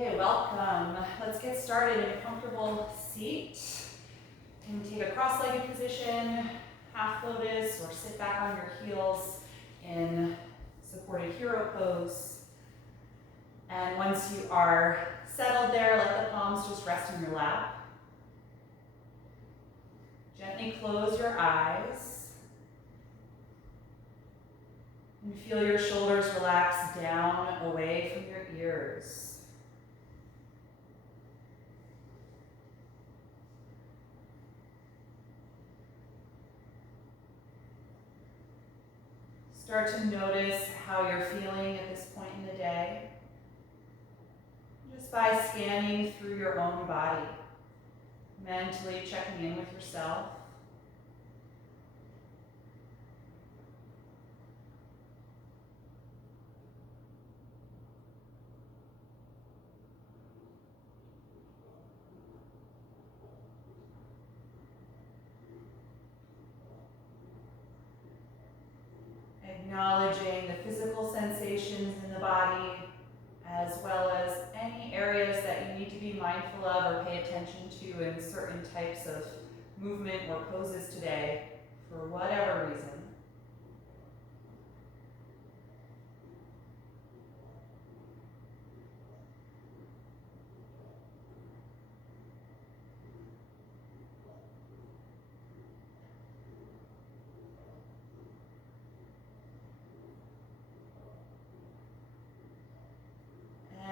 Okay, welcome. Let's get started in a comfortable seat. You can take a cross-legged position, half lotus, or sit back on your heels in supported hero pose. And once you are settled there, let the palms just rest in your lap. Gently close your eyes. And feel your shoulders relax down away from your ears. Start to notice how you're feeling at this point in the day, just by scanning through your own body, mentally checking in with yourself. Acknowledging the physical sensations in the body, as well as any areas that you need to be mindful of or pay attention to in certain types of movement or poses today, for whatever reason.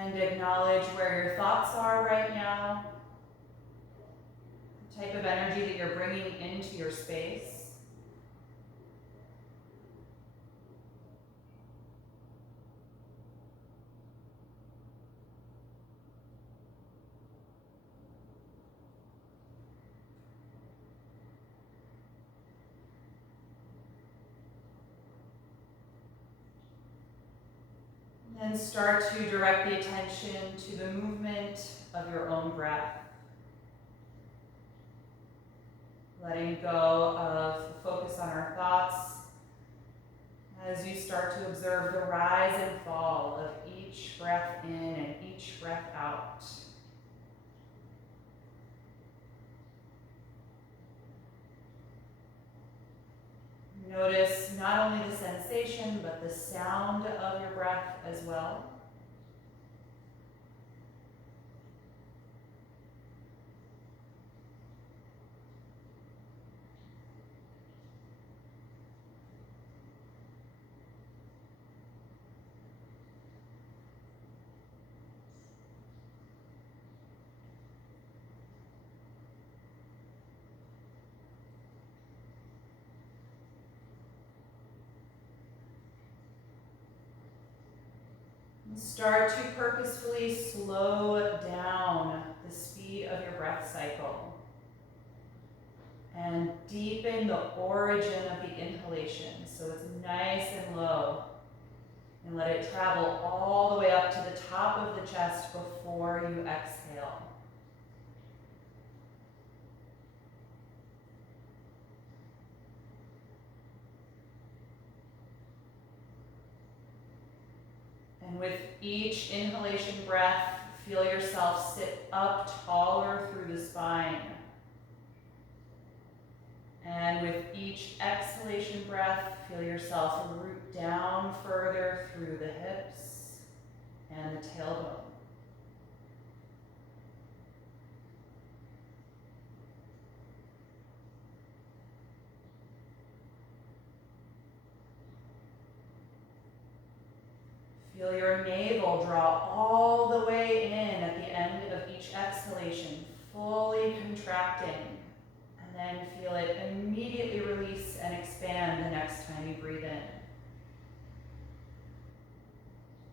And acknowledge where your thoughts are right now, the type of energy that you're bringing into your space. And start to direct the attention to the movement of your own breath. Letting go of the focus on our thoughts as you start to observe the rise and fall of each breath in and each breath out. Notice not only the sensation, but the sound of your breath as well. Start to purposefully slow down the speed of your breath cycle and deepen the origin of the inhalation so it's nice and low, and let it travel all the way up to the top of the chest before you exhale. And with each inhalation breath, feel yourself sit up taller through the spine. And with each exhalation breath, feel yourself root down further through the hips and the tailbone. Feel your navel draw all the way in at the end of each exhalation, fully contracting, and then feel it immediately release and expand the next time you breathe in.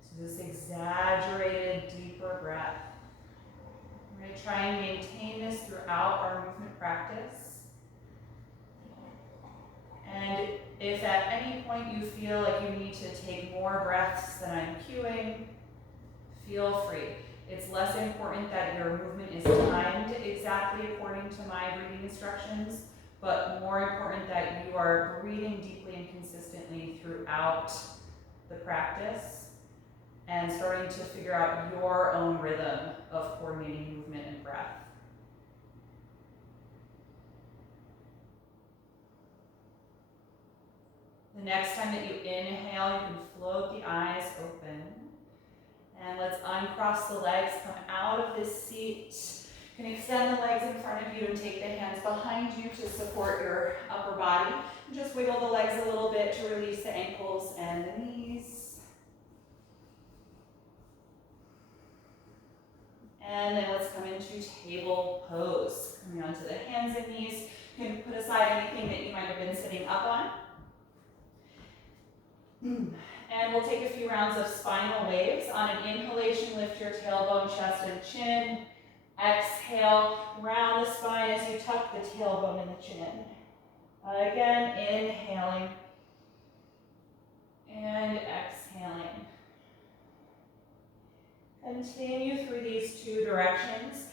So this exaggerated, deeper breath. We're going to try and maintain this throughout our movement practice. And if at any point you feel like you need to take more breaths than I'm cueing, feel free. It's less important that your movement is timed exactly according to my breathing instructions, but more important that you are breathing deeply and consistently throughout the practice. and starting to figure out your own rhythm of coordinating movement and breath. The next time that you inhale, you can float the eyes open. And let's uncross the legs, come out of this seat. You can extend the legs in front of you and take the hands behind you to support your upper body. And just wiggle the legs a little bit to release the ankles and the knees. And then let's come into table pose. Coming onto the hands and knees. You can put aside anything that you might have been sitting up on. And we'll take a few rounds of spinal waves. On an inhalation, lift your tailbone, chest, and chin. Exhale, round the spine as you tuck the tailbone and the chin. Again, inhaling and exhaling. Continue through these two directions.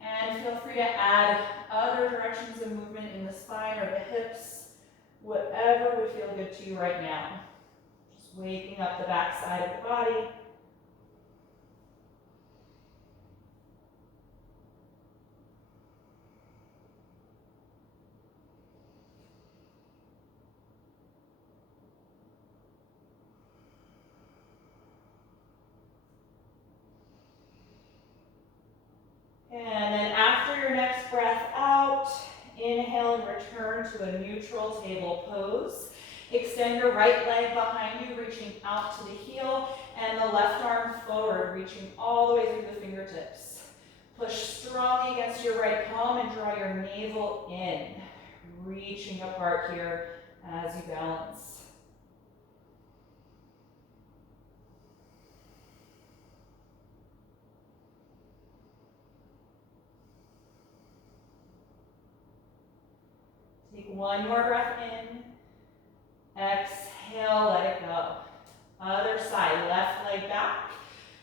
And feel free to add other directions of movement in the spine or the hips, whatever would feel good to you right now. Waking up the back side of the body. And then after your next breath out, inhale and return to a neutral table pose. Extend your right leg behind you, reaching out to the heel, and the left arm forward, reaching all the way through the fingertips. Push strongly against your right palm and draw your navel in, reaching apart here as you balance. Take one more breath in. Exhale, let it go. Other side, left leg back,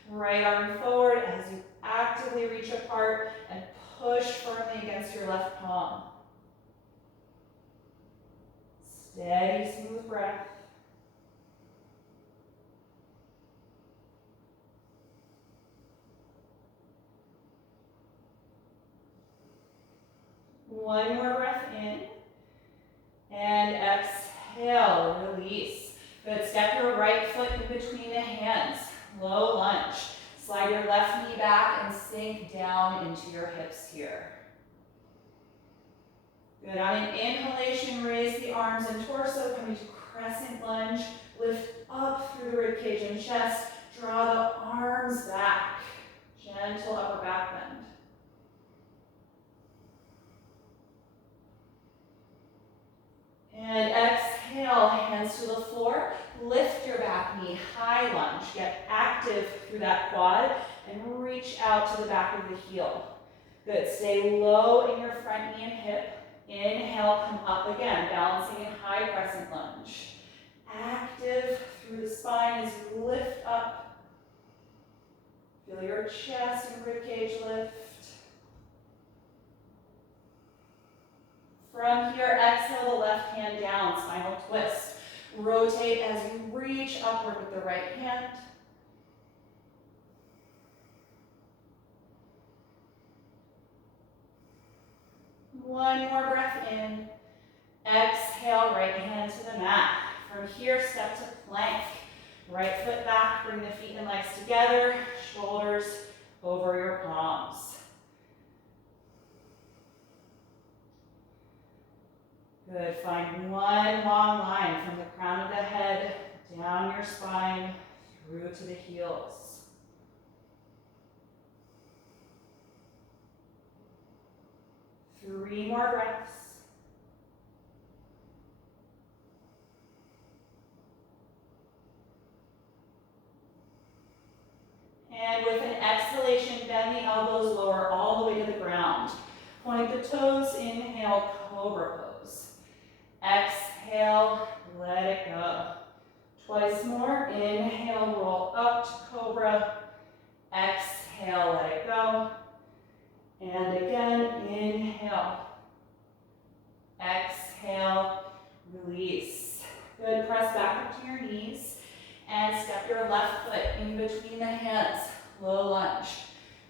right arm forward as you actively reach apart and push firmly against your left palm. Steady, smooth breath. One more breath in. And exhale, release. Good, step your right foot in between the hands. Low lunge. Slide your left knee back and sink down into your hips here. Good, on an inhalation, raise the arms and torso, coming to crescent lunge. Lift up through the ribcage and chest. Draw the arms back. Gentle upper back bend. And exhale, hands to the floor. Lift your back knee, high lunge. Get active through that quad and reach out to the back of the heel. Good, stay low in your front knee and hip. Inhale, come up again, balancing in high crescent lunge. Active through the spine as you lift up. Feel your chest and ribcage lift. From here, exhale the left hand down, spinal twist. Rotate as you reach upward with the right hand. One more breath in. Exhale, right hand to the mat. From here, step to plank. Right foot back, bring the feet and legs together, shoulders over your palms. Good, find one long line from the crown of the head, down your spine, through to the heels. Three more breaths. And with an exhalation, bend the elbows lower all the way to the ground. Point the toes, inhale, cobra pose. Exhale, let it go. Twice more, inhale, roll up to cobra. Exhale, let it go. And again, inhale. Exhale, release. Good, press back up to your knees and step your left foot in between low lunge.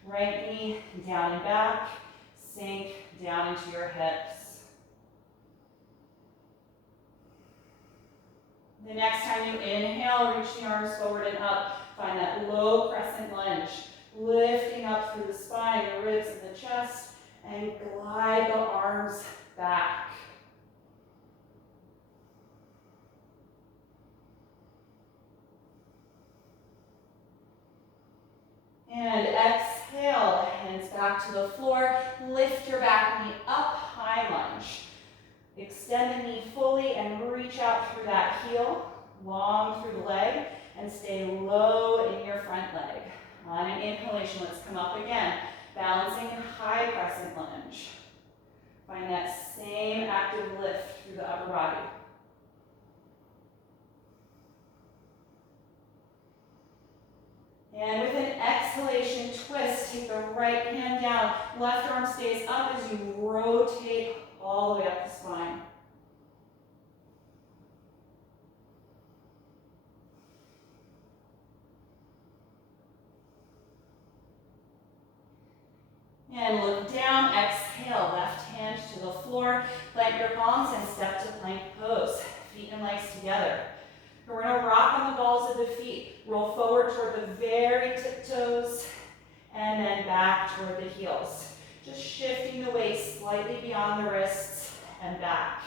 Right knee down and back, sink down into your hips. The next time you inhale, reach the arms forward and up. Find that low crescent lunge, lifting up through the spine, the ribs, and the chest, and glide the arms back. And exhale, hands back to the floor. Lift your back knee up, high lunge. Extend the knee fully and reach out through that heel, long through the leg, and stay low in your front leg. On an inhalation, let's come up again. Balancing high crescent lunge. Find that same active lift through the upper body. And with an exhalation twist, take the right hand down. Left arm stays up as you rotate all the way up the spine. And look down, exhale, left hand to the floor. Plant your palms and step to plank pose. Feet and legs together. We're going to rock on the balls of the feet. Roll forward toward the very tiptoes and then back toward the heels. Just shifting the weight slightly beyond the wrists and back.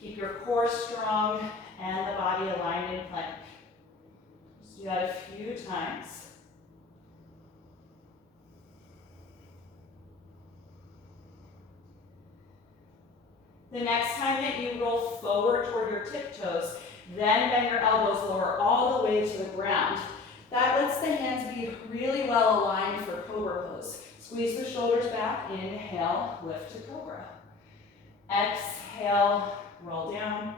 Keep your core strong and the body aligned in plank. Just do that a few times. The next time that you roll forward toward your tiptoes, then bend your elbows lower all the way to the ground. That lets the hands be really well aligned for cobra pose. Squeeze the shoulders back, inhale, lift to cobra. Exhale, roll down.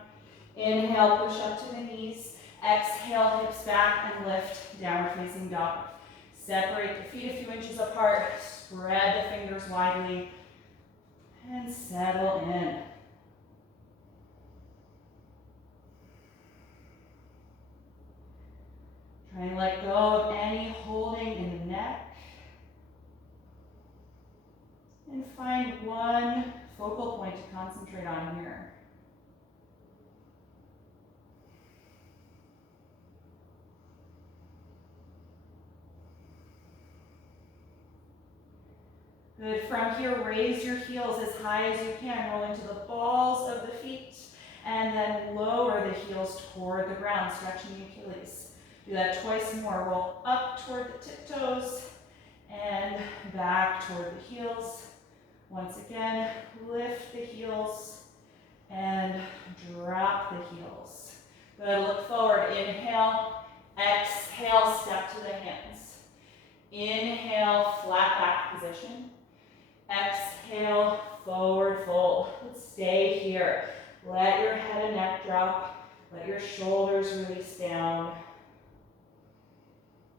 Inhale, push up to the knees. Exhale, hips back and lift, downward facing dog. Separate the feet a few inches apart, spread the fingers widely, and settle in. Try and let go of any holding in the neck. And find one focal point to concentrate on here. Good. From here, raise your heels as high as you can. Roll into the balls of the feet. And then lower the heels toward the ground, stretching the Achilles. Do that twice more. Roll up toward the tiptoes and back toward the heels. Once again, lift the heels and drop the heels. Good. Look forward. Inhale. Exhale. Step to the hands. Inhale. Flat back position. Exhale. Forward fold. Let's stay here. Let your head and neck drop. Let your shoulders release down.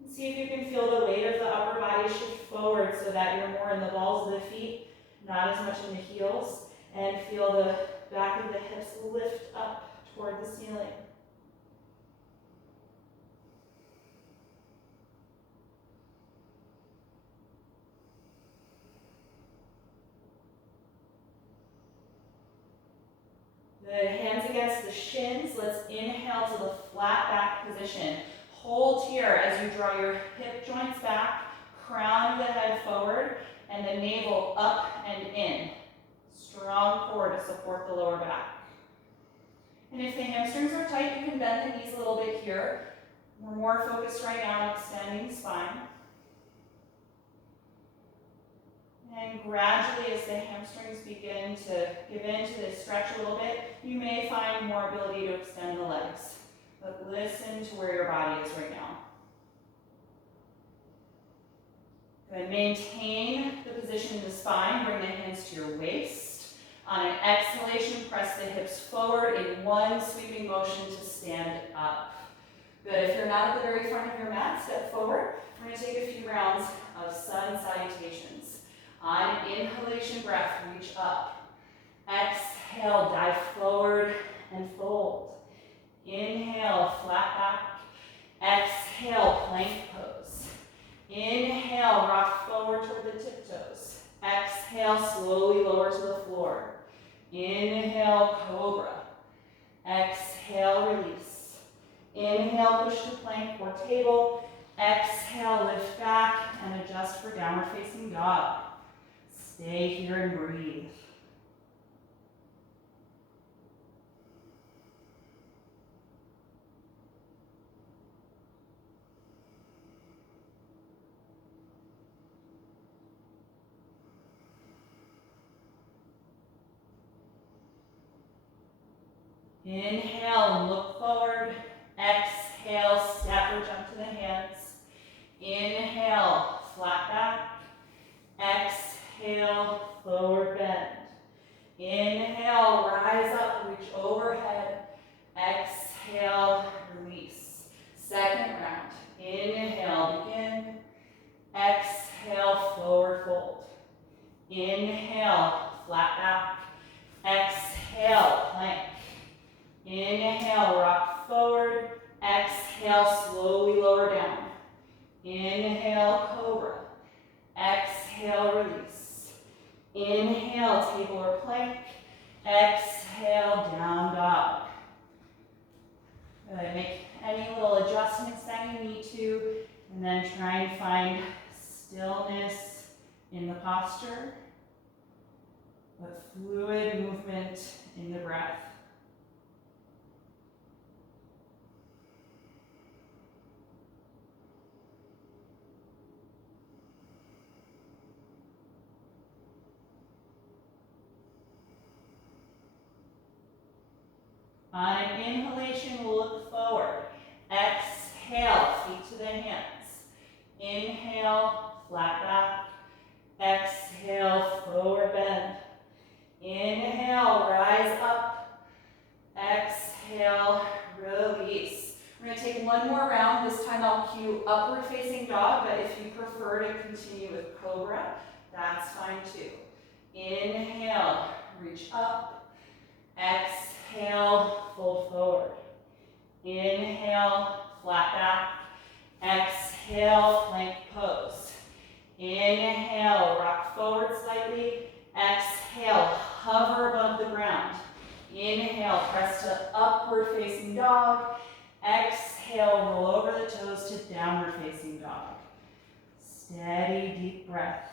See if you can feel the weight of the upper body shift forward so that you're more in the balls of the feet, not as much in the heels, and feel the back of the hips lift up toward the ceiling. Good. Hands against the shins. Let's inhale to the flat back position. Hold here as you draw your hip joints back, crown of the head forward, and the navel up and in. Strong core to support the lower back. And if the hamstrings are tight, you can bend the knees a little bit here. We're more focused right now on extending the spine. And gradually, as the hamstrings begin to give in to this stretch a little bit, you may find more ability to extend the legs. But listen to where your body is right now. Good. Maintain the position in the spine. Bring the hands to your waist. On an exhalation, press the hips forward in one sweeping motion to stand up. Good. If you're not at the very front of your mat, step forward. We're going to take a few rounds of sun salutations. On an inhalation breath, reach up. Exhale, dive forward and fold. Inhale, flat back. Exhale, plank pose. Inhale. Inhale, rock forward toward the tiptoes. Exhale, slowly lower to the floor. Inhale, cobra. Exhale, release. Inhale, push to plank or table. Exhale, lift back and adjust for downward facing dog. Stay here and breathe. Inhale and look forward. Exhale, step or jump to the hands. Inhale, flat back. Exhale, forward bend. Inhale, rise up, reach overhead. Exhale, release. Second round. Inhale, begin. Exhale, forward fold. Inhale, flat back. Exhale, plank. Inhale, rock forward. Exhale, slowly lower down. Inhale, cobra. Exhale, release. Inhale, table or plank. Exhale, down dog. Good. Make any little adjustments that you need to, and then try and find stillness in the posture, but fluid movement in the breath. On an inhalation, we'll look forward. Exhale, feet to the hands. Inhale, flat back. Exhale, forward bend. Inhale, rise up. Exhale, release. We're going to take one more round. This time I'll cue upward facing dog, but if you prefer to continue with cobra, that's fine too. Inhale, reach up. Exhale, fold forward. Inhale, flat back. Exhale, plank pose. Inhale, rock forward slightly. Exhale, hover above the ground. Inhale, press to upward facing dog. Exhale, roll over the toes to downward facing dog. Steady, deep breath.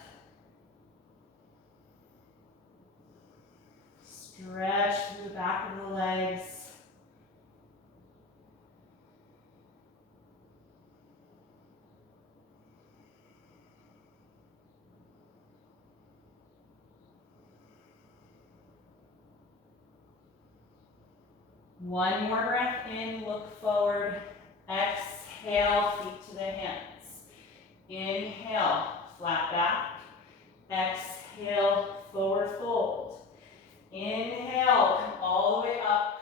Stretch through the back of the legs. One more breath in, look forward. Exhale, feet to the hands. Inhale, flat back. Exhale, forward fold. Inhale, come all the way up.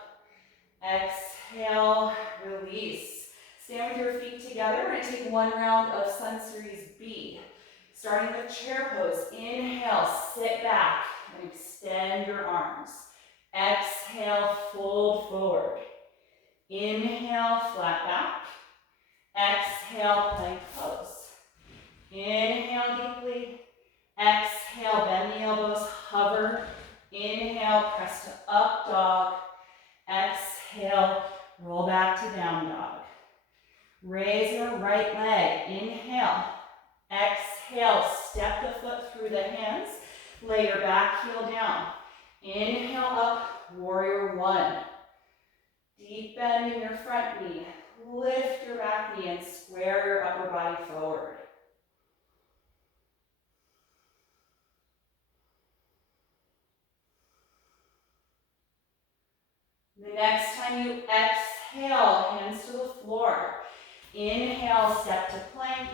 Exhale, release. Stand with your feet together. We're going to take one round of Sun Series B. Starting with chair pose. Inhale, sit back and extend your arms. Exhale, fold forward. Inhale, flat back. Exhale, plank pose. Inhale deeply. Exhale, bend the elbows, hover. Inhale, press to up dog. Exhale, roll back to down dog. Raise your right leg. Inhale. Exhale, step the foot through the hands. Lay your back heel down. Inhale up, warrior one. Deep bend in your front knee. Lift your back knee and square your upper body forward. The next time you exhale, hands to the floor. Inhale, step to plank.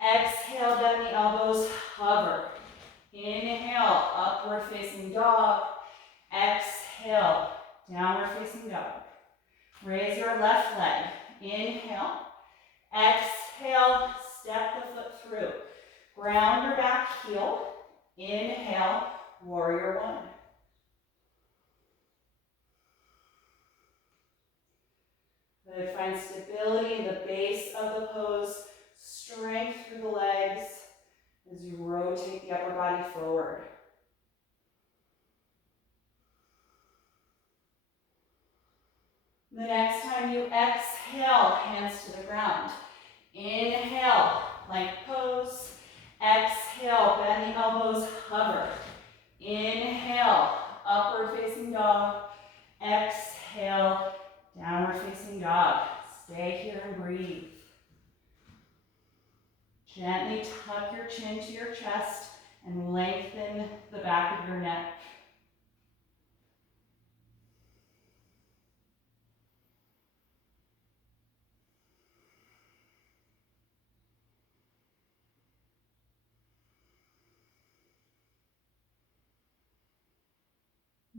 Exhale, bend the elbows, hover. Inhale, upward facing dog. Exhale, downward facing dog. Raise your left leg. Inhale. Exhale, step the foot through. Ground your back heel. Inhale, warrior one. Good. Find stability in the base of the pose, strength through the legs. as you rotate the upper body forward. The next time you exhale, hands to the ground. Inhale, plank pose. Exhale, bend the elbows, hover. Inhale, upward facing dog. Exhale, downward facing dog. Stay here and breathe. Gently tuck your chin to your chest and lengthen the back of your neck.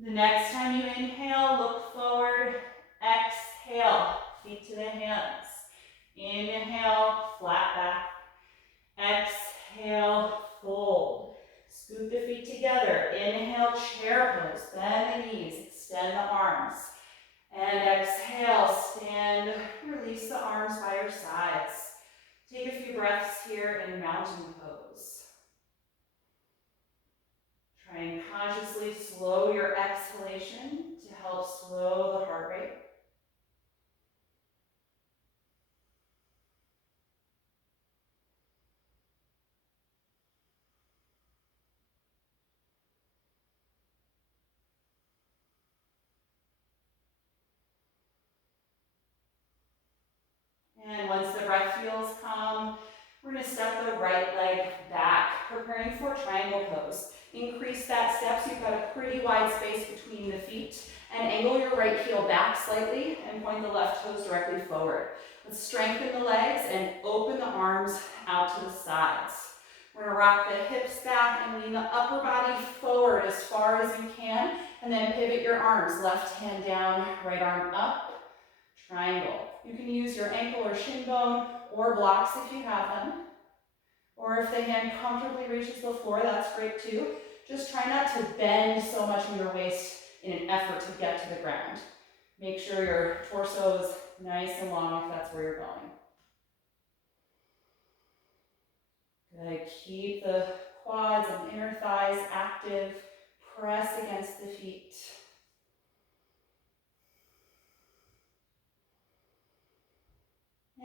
The next time you inhale, look forward. Exhale, feet to the hands. Inhale, flat back. Exhale, fold. Scoot the feet together. Inhale, chair pose. Bend the knees, extend the arms. And exhale, stand, release the arms by your sides. Take a few breaths here in mountain pose. Try and consciously slow your exhalation to help slow the heart rate. And once the breath feels calm, we're going to step the right leg back, preparing for triangle pose. Increase that step so you've got a pretty wide space between the feet, and angle your right heel back slightly and point the left toes directly forward. Let's strengthen the legs and open the arms out to the sides. We're going to rock the hips back and lean the upper body forward as far as you can, and then pivot your arms. Left hand down, right arm up. Triangle. You can use your ankle or shin bone or blocks if you have them. Or if the hand comfortably reaches the floor, that's great too. Just try not to bend so much in your waist in an effort to get to the ground. Make sure your torso is nice and long if that's where you're going. Good. Keep the quads and inner thighs active. Press against the feet.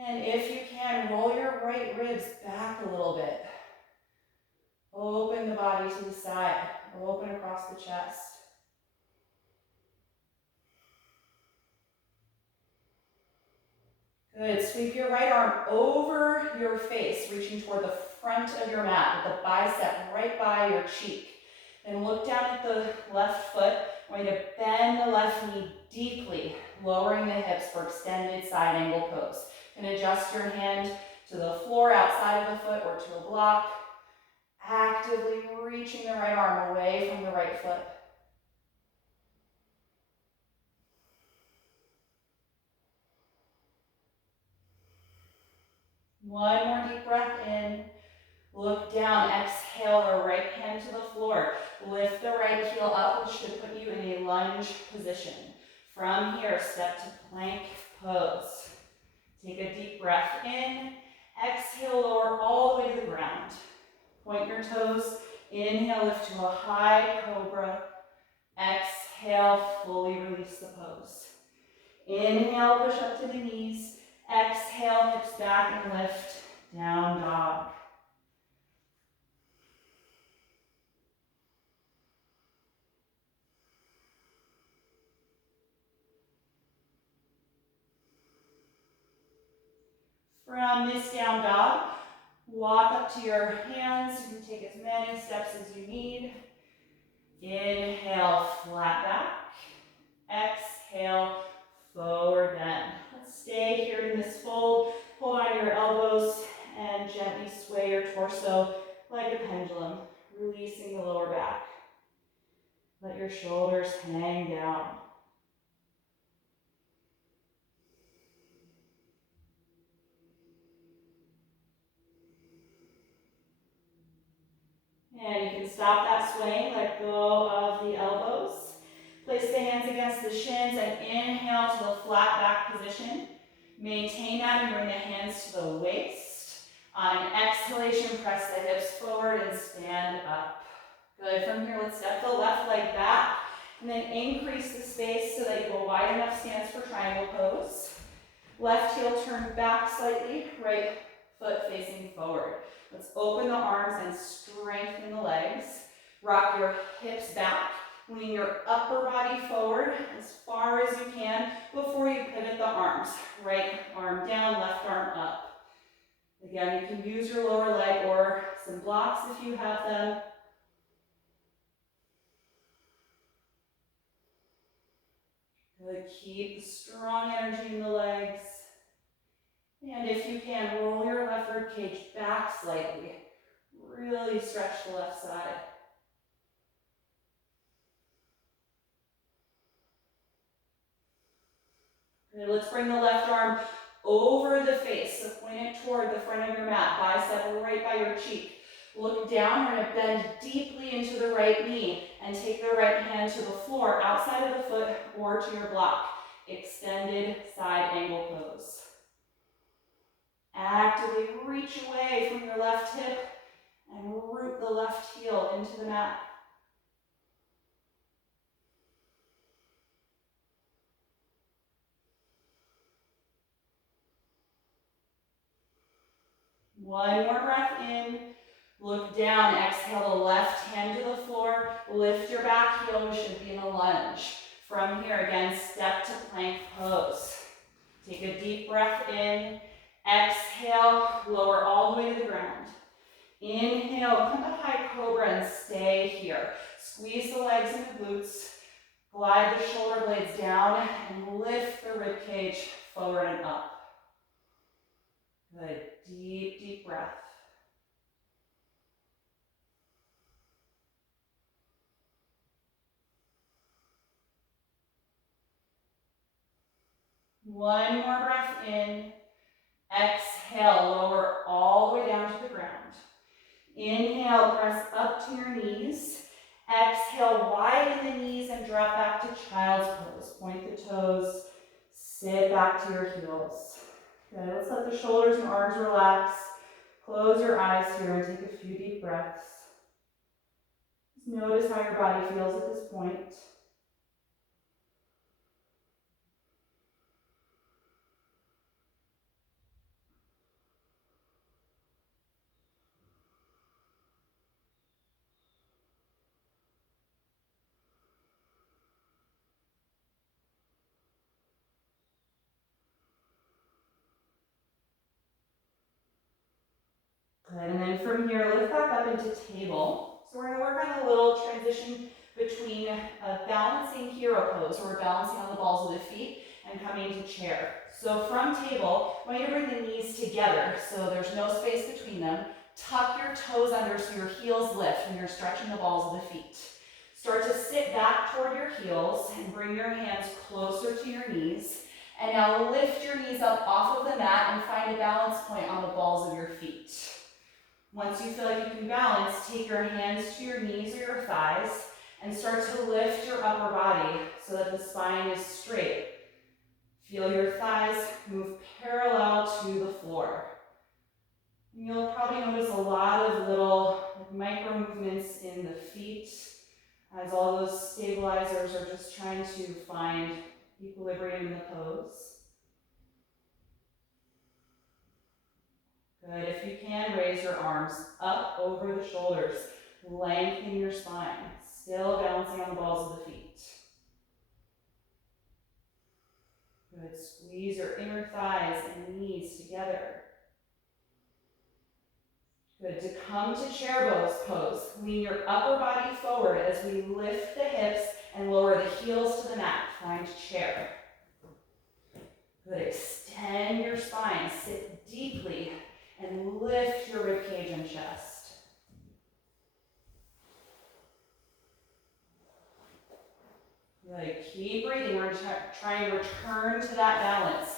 And if you can, roll your right ribs back a little bit. Open the body to the side. Open across the chest. Good. Sweep your right arm over your face, reaching toward the front of your mat with the bicep right by your cheek. Then look down at the left foot. We're going to bend the left knee deeply, lowering the hips for extended side angle pose. And adjust your hand to the floor outside of the foot or to a block. Actively reaching the right arm away from the right foot. One more deep breath in. Look down. Exhale the right hand to the floor. Lift the right heel up, which should put you in a lunge position. From here, step to plank pose. Take a deep breath in. Exhale, lower all the way to the ground. Point your toes. Inhale, lift to a high cobra. Exhale, fully release the pose. Inhale, push up to the knees. Exhale, hips back and lift. Down dog. From this down dog, walk up to your hands. You can take as many steps as you need. Inhale, flat back. Exhale, forward bend. Let's stay here in this fold. Pull on your elbows and gently sway your torso like a pendulum, releasing the lower back. Let your shoulders hang down. And you can stop that swaying, let go of the elbows. Place the hands against the shins and inhale to the flat back position. Maintain that and bring the hands to the waist. On an exhalation, press the hips forward and stand up. Good. From here, let's step the left leg back and then increase the space so that you have a wide enough stance for triangle pose. Left heel turned back slightly, right foot facing forward. Let's open the arms and strengthen the legs. Rock your hips back, lean your upper body forward as far as you can before you pivot the arms. Right arm down, left arm up. Again, you can use your lower leg or some blocks if you have them. Good. Keep the strong energy in the legs. And if you can, roll your left rib cage back slightly. Really stretch the left side. Good. Let's bring the left arm over the face, so point it toward the front of your mat, bicep right by your cheek. Look down, we're gonna bend deeply into the right knee and take the right hand to the floor, outside of the foot or to your block. Extended side angle pose. Actively reach away from your left hip and root the left heel into the mat. One more breath in. Look down, exhale the left hand to the floor. Lift your back heel, we should be in a lunge. From here, again, step to plank pose. Take a deep breath in. Exhale, lower all the way to the ground. Inhale, come to high cobra and stay here. Squeeze the legs and the glutes. Glide the shoulder blades down and lift the rib cage forward and up. Good. Deep, deep breath. One more breath in. Exhale, lower all the way down to the ground. Inhale, press up to your knees. Exhale, widen the knees and drop back to child's pose. Point the toes, sit back to your heels. Good, let's let the shoulders and arms relax. Close your eyes here and take a few deep breaths. Just notice how your body feels at this point. Good, and then from here, lift back up into table. So we're gonna work on a little transition between a balancing hero pose, where we're balancing on the balls of the feet, and coming to chair. So from table, I want you to bring the knees together so there's no space between them. Tuck your toes under so your heels lift when you're stretching the balls of the feet. Start to sit back toward your heels and bring your hands closer to your knees. And now lift your knees up off of the mat and find a balance point on the balls of your feet. Once you feel like you can balance, take your hands to your knees or your thighs and start to lift your upper body so that the spine is straight. Feel your thighs move parallel to the floor. And you'll probably notice a lot of little micro movements in the feet as all those stabilizers are just trying to find equilibrium in the pose. Good. If you can, raise your arms up over the shoulders. Lengthen your spine. Still balancing on the balls of the feet. Good. Squeeze your inner thighs and knees together. Good. To come to chair pose, lean your upper body forward as we lift the hips and lower the heels to the mat. Find chair. Good. Extend your spine. Sit deeply and lift your ribcage and chest. Good. Keep breathing. We're trying to return to that balance.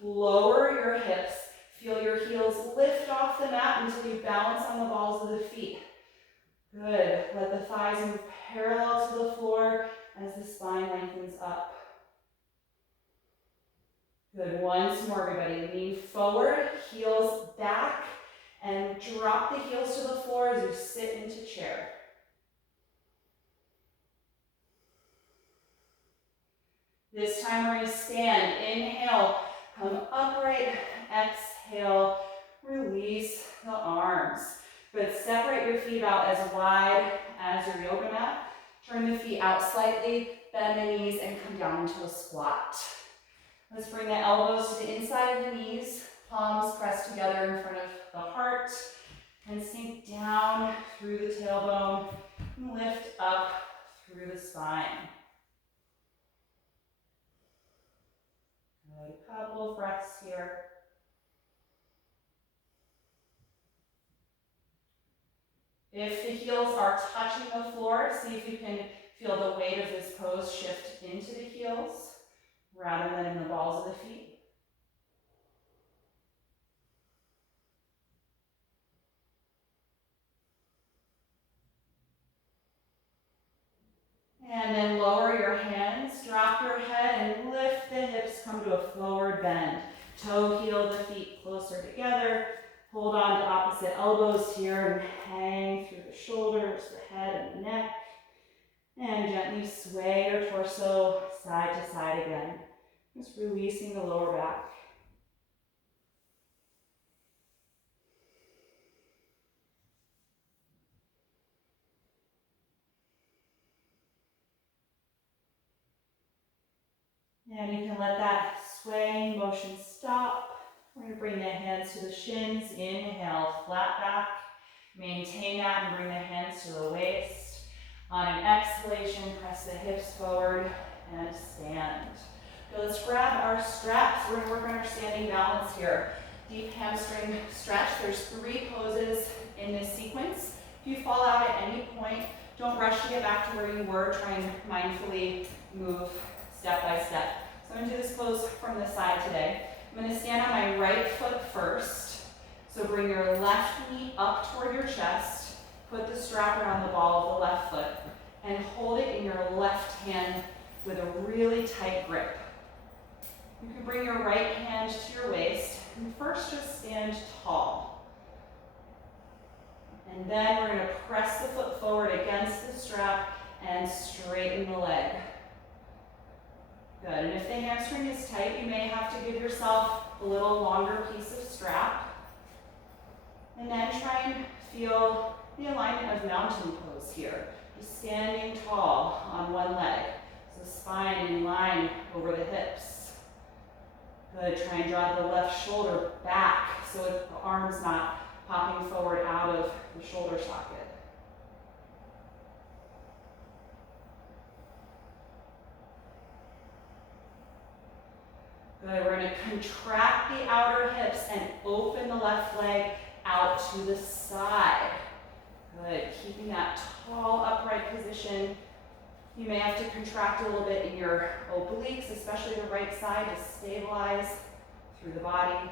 Lower your hips. Feel your heels lift off the mat until you balance on the balls of the feet. Good. Let the thighs move parallel to the floor as the spine lengthens up. Good. Once more, everybody. Lean forward, heels back, And drop the heels to the floor as you sit into chair. This time we're going to stand. Inhale, come upright. Exhale, release the arms. Good, separate your feet out as wide as your yoga mat. Turn the feet out slightly, bend the knees, and come down into a squat. Let's bring the elbows to the inside of the knees, palms pressed together in front of the heart, and sink down through the tailbone, and lift up through the spine. Good, a couple of breaths here. If the heels are touching the floor, see if you can feel the weight of this pose shift into the heels rather than in the balls of the feet. And then lower your hands, drop your head, and lift the hips, come to a forward bend. Toe heel the feet closer together. Hold on to opposite elbows here and hang through the shoulders, the head, and the neck. And gently sway your torso side to side again. Just releasing the lower back. And you can let that swaying motion stop. We're going to bring the hands to the shins. Inhale, flat back. Maintain that and bring the hands to the waist. On an exhalation, press the hips forward and stand. Okay, let's grab our straps. We're going to work on our standing balance here. Deep hamstring stretch. There's 3 poses in this sequence. If you fall out at any point, don't rush to get back to where you were. Try and mindfully move step by step. So I'm going to do this pose from the side today. I'm going to stand on my right foot first. So bring your left knee up toward your chest. Put the strap around the ball of the left foot and hold it in your left hand with a really tight grip. You can bring your right hand to your waist and first just stand tall. And then we're going to press the foot forward against the strap and straighten the leg. Good, and if the hamstring is tight, you may have to give yourself a little longer piece of strap. And then try and feel the alignment of mountain pose here. Just standing tall on one leg. So spine in line over the hips. Good, try and draw the left shoulder back so the arm's not popping forward out of the shoulder socket. Good, we're going to contract the outer hips and open the left leg out to the side. Good, keeping that tall upright position. You may have to contract a little bit in your obliques, especially the right side, to stabilize through the body.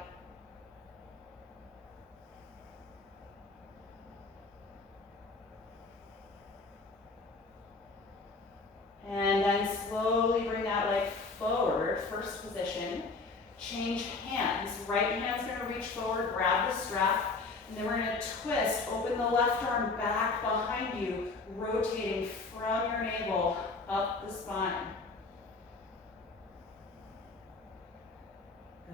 And then slowly bring that leg forward, first position. Change hands. Right hand's going to reach forward, grab the strap, and then we're going to twist, open the left arm back behind you, rotating from your navel up the spine.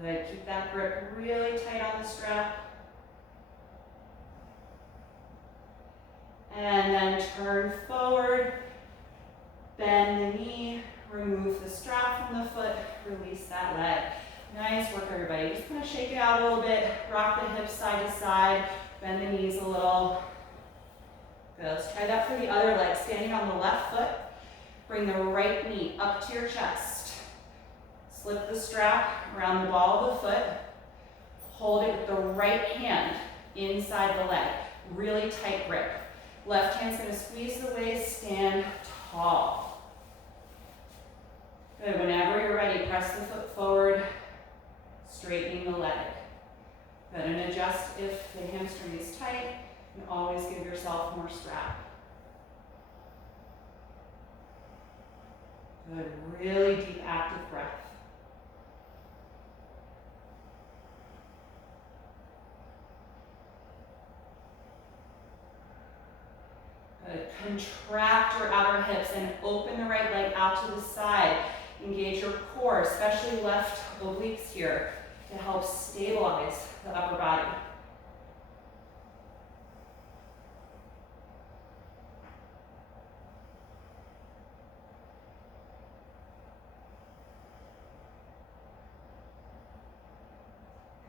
Good, keep that grip really tight on the strap. And then turn forward, bend the knee, remove the strap from the foot, release that leg. Nice work, everybody. Just kind of shake it out a little bit, rock the hips side to side, bend the knees a little. Good, let's try that for the other leg. Standing on the left foot, bring the right knee up to your chest. Slip the strap around the ball of the foot. Hold it with the right hand inside the leg. Really tight grip. Left hand's going to squeeze the waist, stand tall. Good, whenever you're ready, press the foot forward, straightening the leg. Good, and adjust if the hamstring is tight, and always give yourself more strap. Good, really deep active breath. Good. Contract your outer hips and open the right leg out to the side. Engage your core, especially left obliques here, to help stabilize the upper body.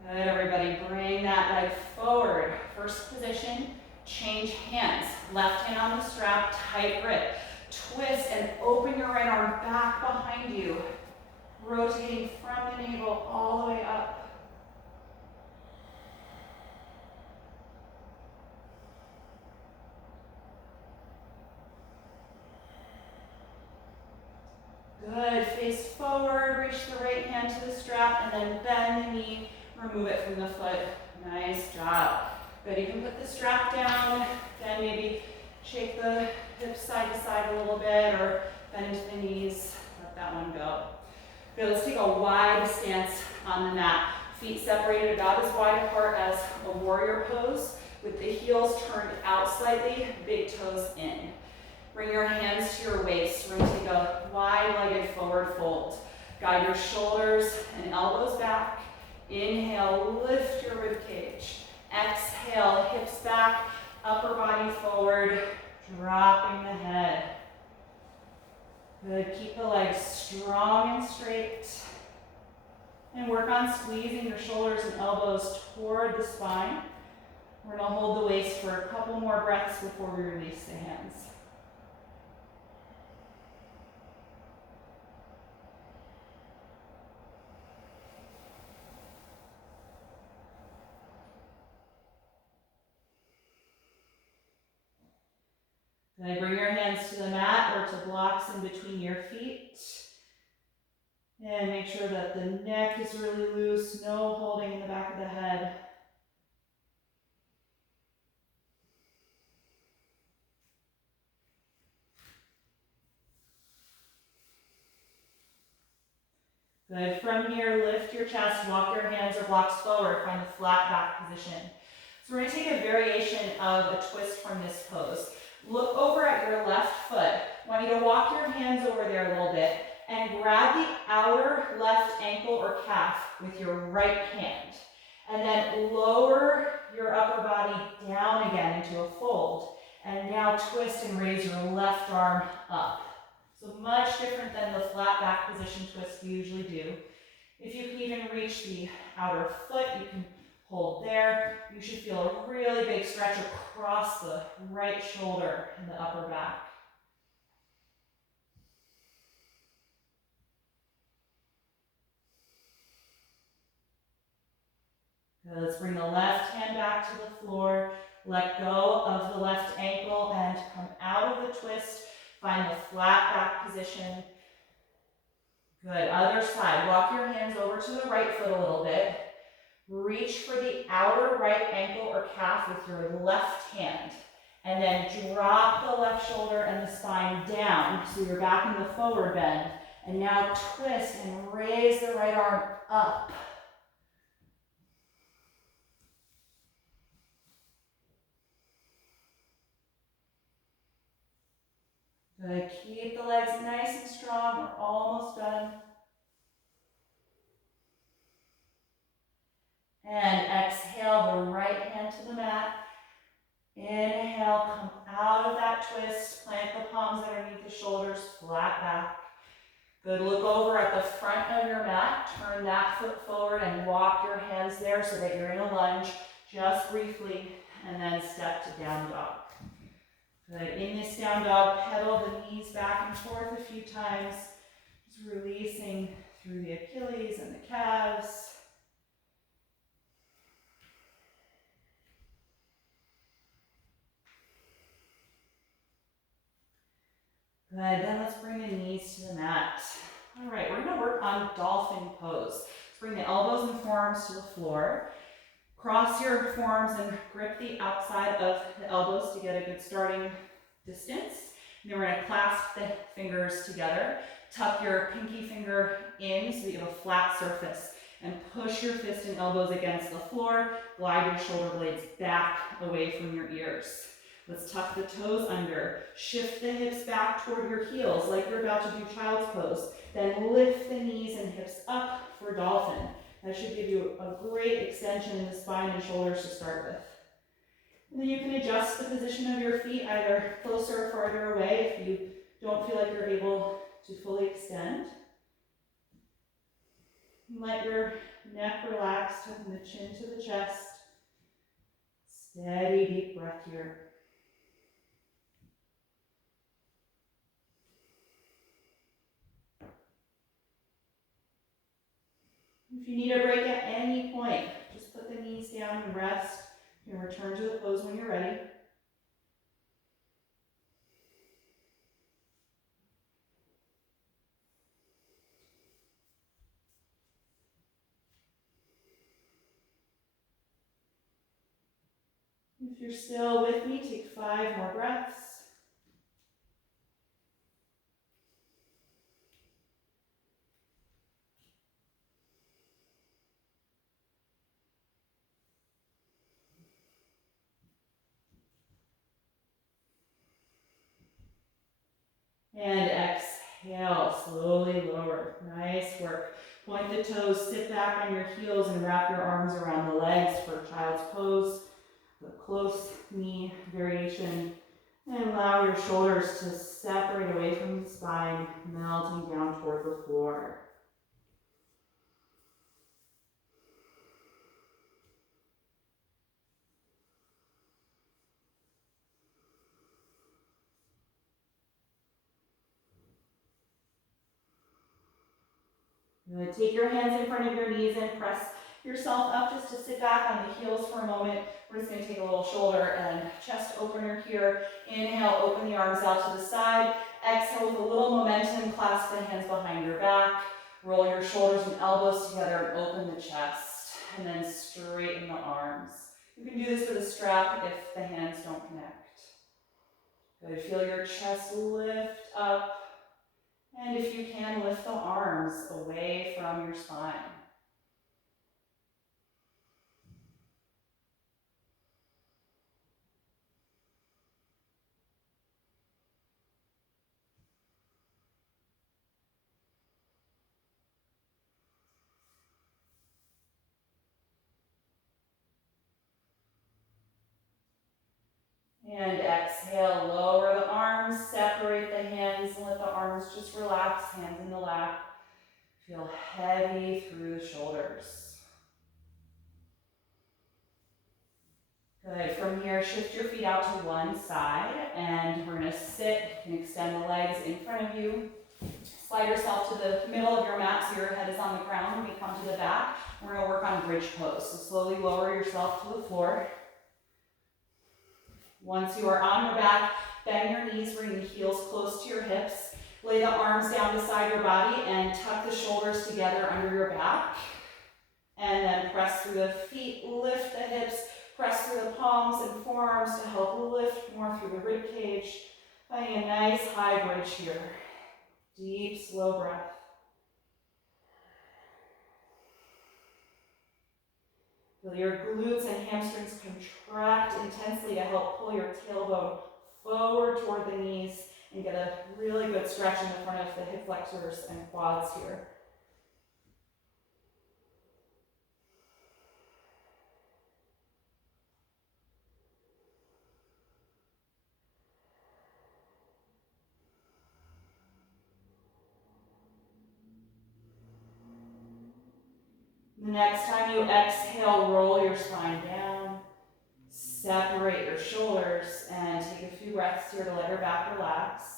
Good, everybody. Bring that leg forward. First position, change hands. Left hand on the strap, tight grip. Twist and open your right arm back behind you. Rotating from the navel all the way up. Good. Face forward, reach the right hand to the strap, and then bend the knee, remove it from the foot. Nice job. Good. You can put the strap down, then maybe shake the hips side to side a little bit, or bend into the knees. Let that one go. Good. Let's take a wide stance on the mat. Feet separated about as wide apart as a warrior pose, with the heels turned out slightly, big toes in. Bring your hands to your waist. We're going to take a wide-legged forward fold. Guide your shoulders and elbows back. Inhale, lift your rib cage. Exhale, hips back, upper body forward, dropping the head. Good. Keep the legs strong and straight. And work on squeezing your shoulders and elbows toward the spine. We're going to hold the waist for a couple more breaths before we release the hands. Then bring your hands to the mat or to blocks in between your feet. And make sure that the neck is really loose, no holding in the back of the head. Good. From here, lift your chest, walk your hands or blocks forward, find the flat back position. So we're going to take a variation of a twist from this pose. Look over at your left foot. I want you to walk your hands over there a little bit and grab the outer left ankle or calf with your right hand. And then lower your upper body down again into a fold. And now twist and raise your left arm up. So much different than the flat back position twist we usually do. If you can even reach the outer foot, you can hold there. You should feel a really big stretch across the right shoulder and the upper back. Good. Let's bring the left hand back to the floor. Let go of the left ankle and come out of the twist. Find the flat back position. Good. Other side. Walk your hands over to the right foot a little bit. Reach for the outer right ankle or calf with your left hand. And then drop the left shoulder and the spine down so you're back in the forward bend. And now twist and raise the right arm up. Good. Keep the legs nice and strong. We're almost done. And exhale the right hand to the mat. Inhale, come out of that twist. Plant the palms underneath the shoulders, flat back. Good. Look over at the front of your mat. Turn that foot forward and walk your hands there so that you're in a lunge just briefly. And then step to down dog. Good. In this down dog, pedal the knees back and forth a few times. Just releasing through the Achilles and the calves. Good. Then let's bring the knees to the mat. All right, we're going to work on dolphin pose. Let's bring the elbows and forearms to the floor. Cross your forearms and grip the outside of the elbows to get a good starting distance. And then we're going to clasp the fingers together. Tuck your pinky finger in so that you have a flat surface. And push your fist and elbows against the floor. Glide your shoulder blades back away from your ears. Let's tuck the toes under. Shift the hips back toward your heels like you're about to do child's pose. Then lift the knees and hips up for dolphin. That should give you a great extension in the spine and shoulders to start with. And then you can adjust the position of your feet either closer or farther away if you don't feel like you're able to fully extend. Let your neck relax, tucking the chin to the chest. Steady, deep breath here. If you need a break at any point, just put the knees down and rest. You can return to the pose when you're ready. If you're still with me, take 5 more breaths. And exhale, slowly lower. Nice work. Point the toes, sit back on your heels and wrap your arms around the legs for child's pose. The close knee variation. And allow your shoulders to separate away from the spine, melting down toward the floor. You're going to take your hands in front of your knees and press yourself up just to sit back on the heels for a moment. We're just going to take a little shoulder and chest opener here. Inhale, open the arms out to the side. Exhale with a little momentum, clasp the hands behind your back. Roll your shoulders and elbows together and open the chest. And then straighten the arms. You can do this with a strap if the hands don't connect. Good, feel your chest lift up. And if you can, lift the arms away from your spine. And exhale, lower the arms, separate the hands, let the arms just relax, hands in the lap. Feel heavy through the shoulders. Good, from here, shift your feet out to one side, and we're gonna sit and extend the legs in front of you. Slide yourself to the middle of your mat so your head is on the ground. When we come to the back, we're gonna work on bridge pose. So slowly lower yourself to the floor. Once you are on your back, bend your knees, bring the heels close to your hips. Lay the arms down beside your body and tuck the shoulders together under your back. And then press through the feet, lift the hips, press through the palms and forearms to help lift more through the rib cage. Finding a nice high bridge here. Deep, slow breath. Feel your glutes and hamstrings contract intensely to help pull your tailbone forward toward the knees and get a really good stretch in the front of the hip flexors and quads here. The next time you exhale, roll your spine down, separate your shoulders, and take a few breaths here to let your back relax.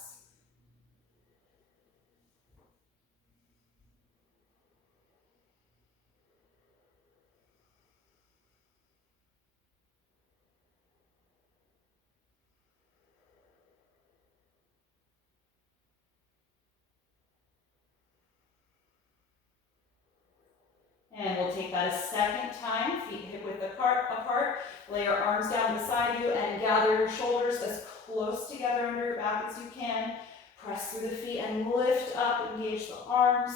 And we'll take that a second time, feet hip width apart, lay your arms down beside you and gather your shoulders as close together under your back as you can. Press through the feet and lift up, engage the arms.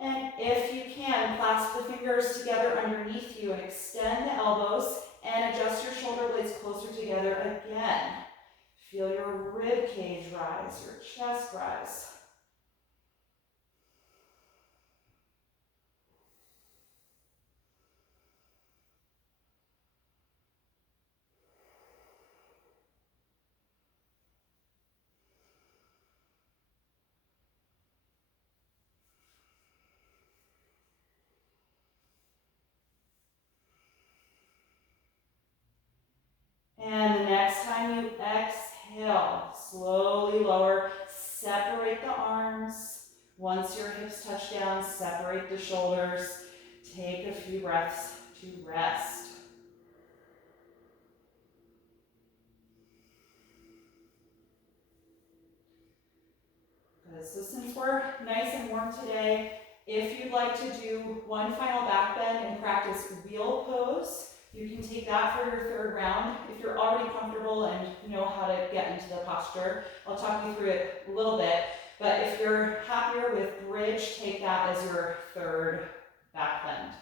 And if you can, clasp the fingers together underneath you and extend the elbows and adjust your shoulder blades closer together again. cage rise, your chest rise. And the next time you exhale, slowly lower, separate the arms. Once your hips touch down, separate the shoulders. Take a few breaths to rest. Good, so since we're nice and warm today, if you'd like to do one final back bend and practice wheel pose, you can take that for your third round. If you're already comfortable and know how to get into the posture, I'll talk you through it a little bit. But if you're happier with bridge, take that as your third back bend.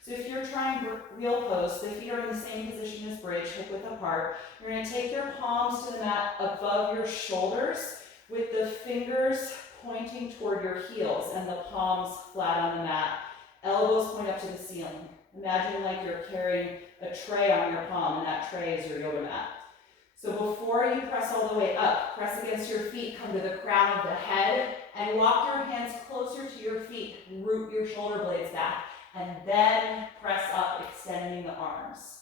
So if you're trying wheel pose, the feet are in the same position as bridge, hip width apart. You're going to take your palms to the mat above your shoulders with the fingers pointing toward your heels and the palms flat on the mat. Elbows point up to the ceiling. Imagine like you're carrying a tray on your palm, and that tray is your yoga mat. So before you press all the way up, press against your feet, come to the crown of the head, and walk your hands closer to your feet. Root your shoulder blades back, and then press up, extending the arms.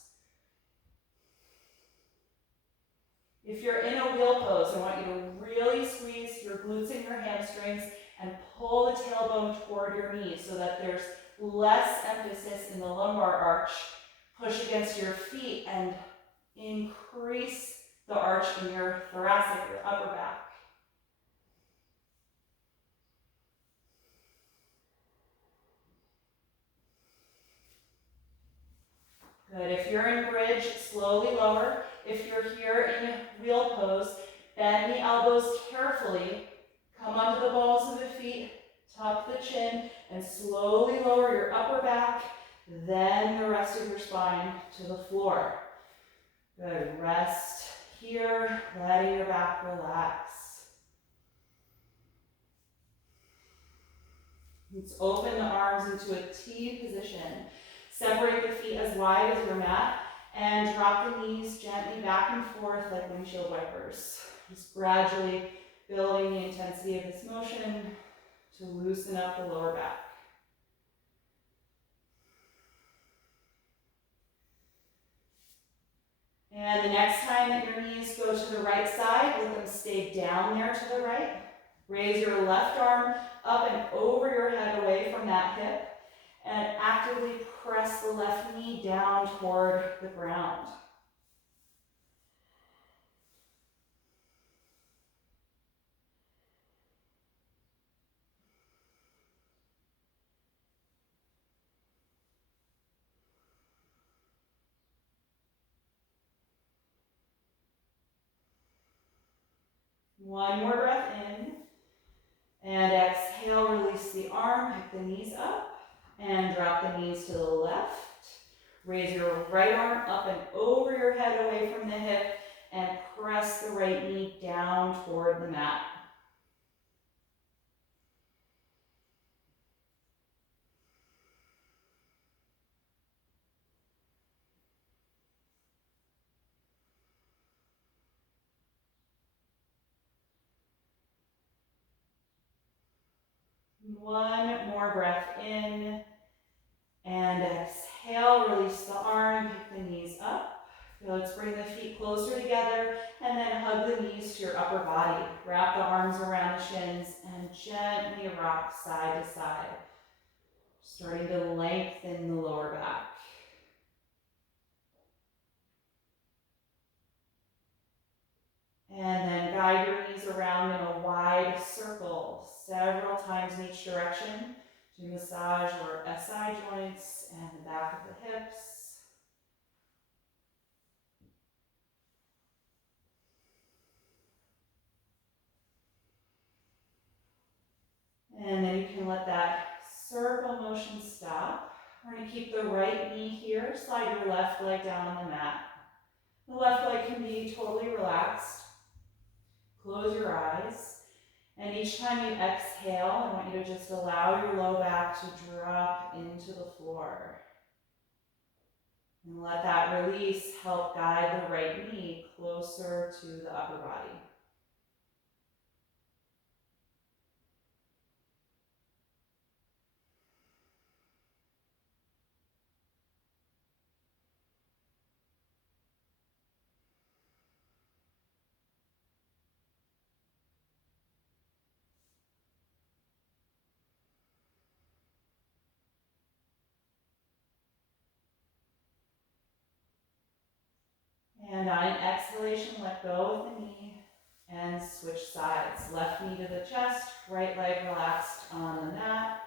If you're in a wheel pose, I want you to really squeeze your glutes and your hamstrings and pull the tailbone toward your knees so that there's less emphasis in the lumbar arch. Push against your feet and increase the arch in your thoracic, your upper back. Good. If you're in bridge, slowly lower. If you're here in wheel pose, bend the elbows carefully. Come onto the balls of the feet, tuck the chin, and slowly lower your upper back, then the rest of your spine to the floor. Good. Rest here, letting your back relax. Let's open the arms into a T position. Separate the feet as wide as your mat and drop the knees gently back and forth like windshield wipers. Just gradually building the intensity of this motion to loosen up the lower back. And the next time that your knees go to the right side, let them stay down there to the right. Raise your left arm up and over your head away from that hip, and actively press the left knee down toward the ground. One more breath in, and exhale, release the arm, pick the knees up, and drop the knees to the left. Raise your right arm up and over your head away from the hip, and press the right knee down toward the mat. One more breath in, and exhale, release the arm, pick the knees up. Let's bring the feet closer together, and then hug the knees to your upper body. Wrap the arms around the shins, and gently rock side to side, starting to lengthen the lower back. And then guide your knees around in a wide circle, several times in each direction, to massage your SI joints and the back of the hips. And then you can let that circle motion stop. We're going to keep the right knee here, slide your left leg down on the mat. The left leg can be totally relaxed. Close your And each time you exhale, I want you to just allow your low back to drop into the floor. And let that release help guide the right knee closer to the upper body. And on an exhalation, let go of the knee and switch sides. Left knee to the chest, right leg relaxed on the mat.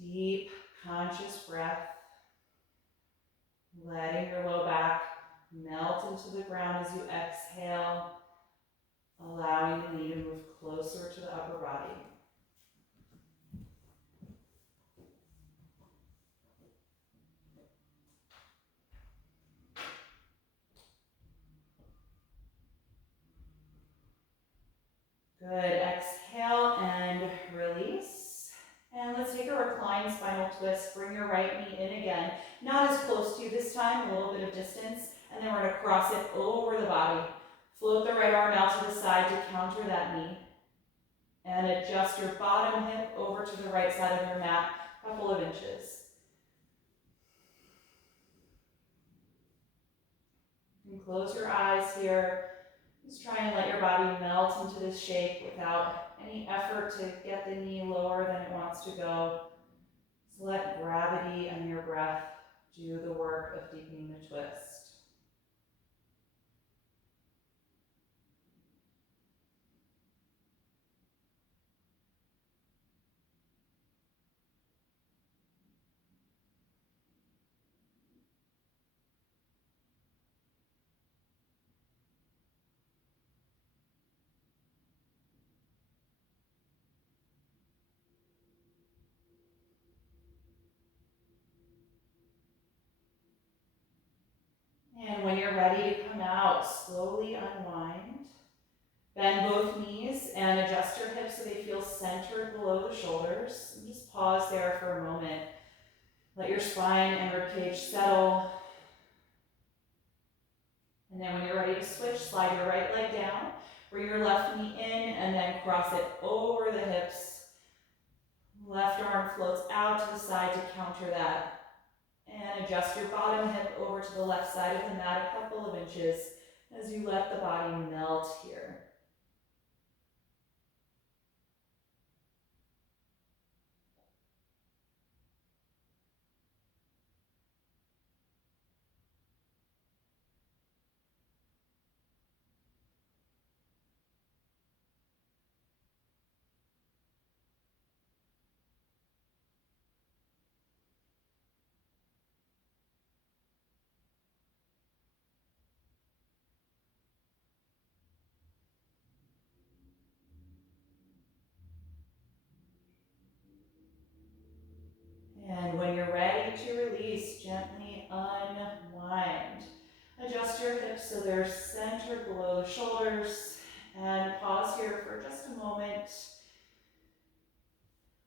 Deep, conscious breath. Letting your low back melt into the ground as you exhale, allowing the knee to move closer to the upper body. Good, exhale and release. And let's take a reclined spinal twist. Bring your right knee in again. Not as close to you this time, a little bit of distance. And then we're gonna cross it over the body. Float the right arm out to the side to counter that knee. And adjust your bottom hip over to the right side of your mat, a couple of inches. And close your eyes here. Just try and let your body melt into this shape without any effort to get the knee lower than it wants to go. So let gravity and your breath do the work of deepening the twist. And when you're ready to come out, slowly unwind. Bend both knees and adjust your hips so they feel centered below the shoulders. And just pause there for a moment. Let your spine and ribcage settle. And then when you're ready to switch, slide your right leg down. Bring your left knee in and then cross it over the hips. Left arm floats out to the side to counter that. And adjust your bottom hip over to the left side of the mat a couple of inches as you let the body melt here. And when you're ready to release, gently unwind. Adjust your hips so they're centered below the shoulders. And pause here for just a moment.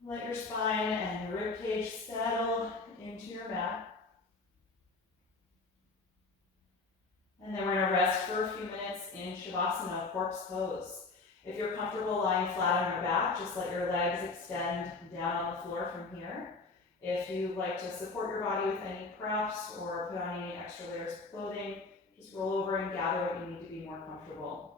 Let your spine and ribcage settle into your mat. And then we're going to rest for a few minutes in Shavasana, corpse pose. If you're comfortable lying flat on your back, just let your legs extend down on the floor from here. If you like to support your body with any props or put on any extra layers of clothing, just roll over and gather what you need to be more comfortable.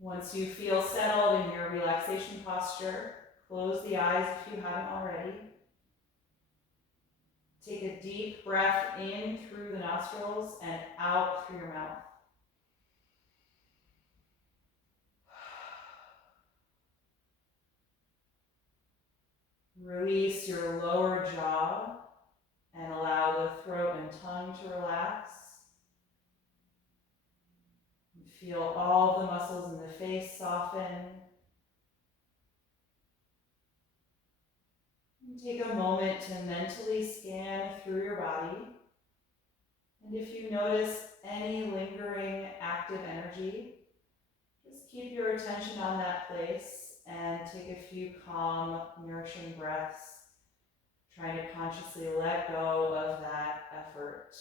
Once you feel settled in your relaxation posture, close the eyes if you haven't already. Take a deep breath in through the nostrils and out through your mouth. Release your lower jaw and allow the throat and tongue to relax. Feel all the muscles in the face soften. Take a moment to mentally scan through your body. And if you notice any lingering active energy, just keep your attention on that place and take a few calm, nourishing breaths, trying to consciously let go of that effort.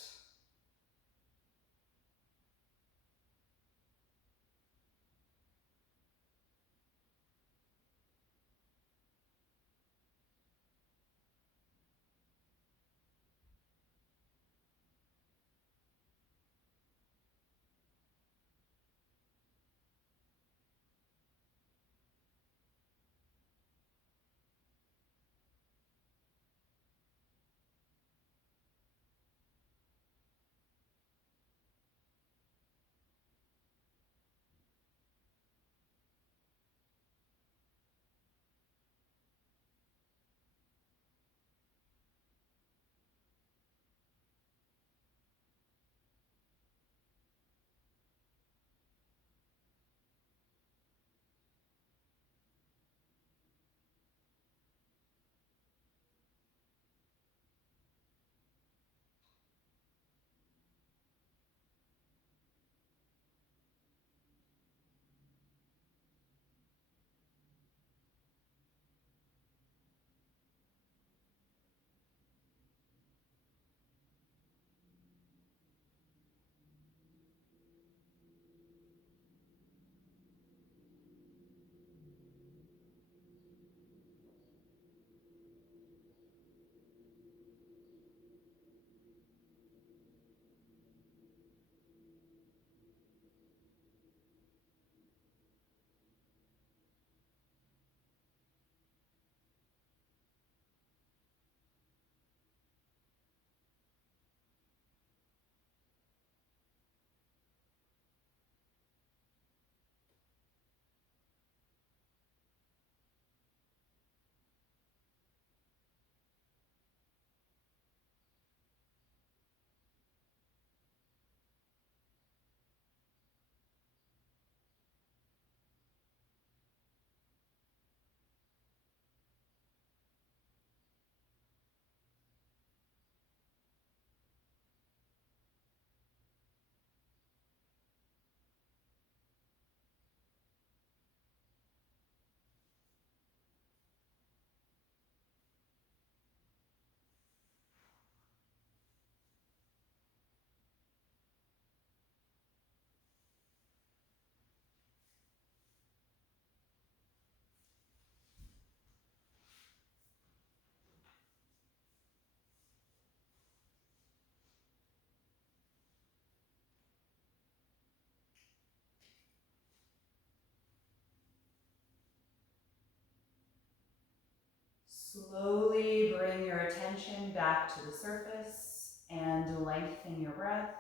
Slowly bring your attention back to the surface and lengthen your breath.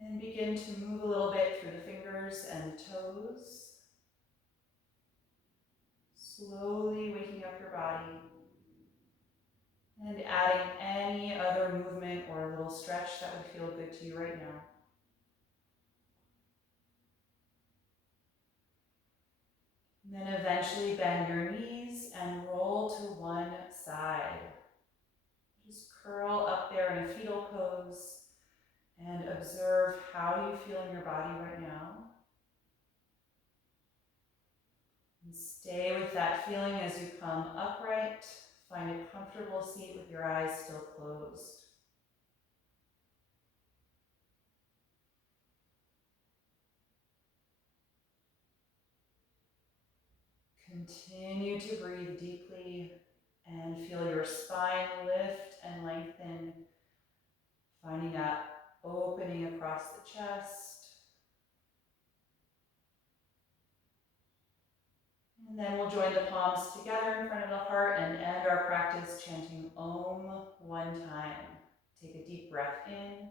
And begin to move a little bit through the fingers and toes. Slowly waking up your body and adding any other movement or little stretch that would feel good to you right now. And then eventually bend your knees and roll to one side. Just curl up there in a fetal pose and observe how you feel in your body right now. And stay with that feeling as you come upright. Find a comfortable seat with your eyes still closed. Continue to breathe deeply and feel your spine lift and lengthen, finding that opening across the chest. And then we'll join the palms together in front of the heart and end our practice chanting Om one time. Take a deep breath in.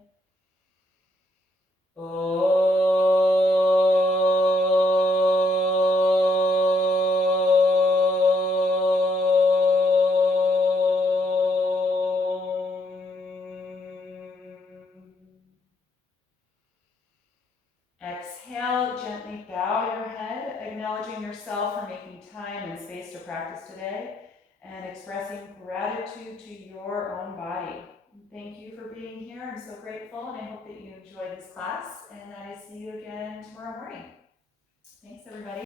Exhale, gently bow your head, acknowledging yourself for making time and space to practice today, and expressing gratitude to your own body. Thank you for being here. I'm so grateful, and I hope that you enjoyed this class, and I see you again tomorrow morning. Thanks, everybody.